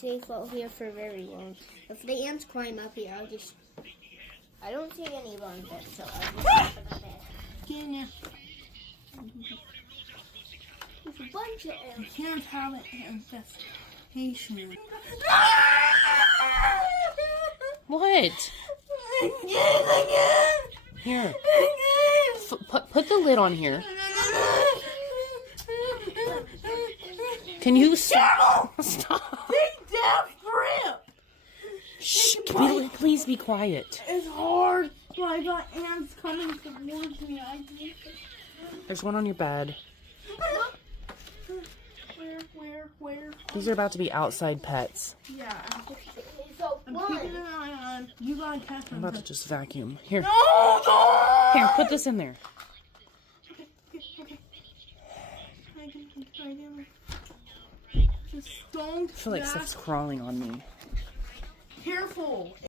safe out here for very long. If the ants climb up here, I don't see any alarm bells, so I'll just put them there. Kenya, There's a bunch of ants. you can't have an infestation. What? Here. Put the lid on here. Can you stop? Stop. Take that grip. Shh. Please be quiet. It's hard. Well, I got ants coming towards me. There's one on your bed. Where? These are about to be outside pets. Yeah. So I'm keeping an eye on. You gotta catch I'm them. about to just vacuum. Here. No! Here, put this in there. Okay. Just don't. I feel like stuff's crawling on me. Careful.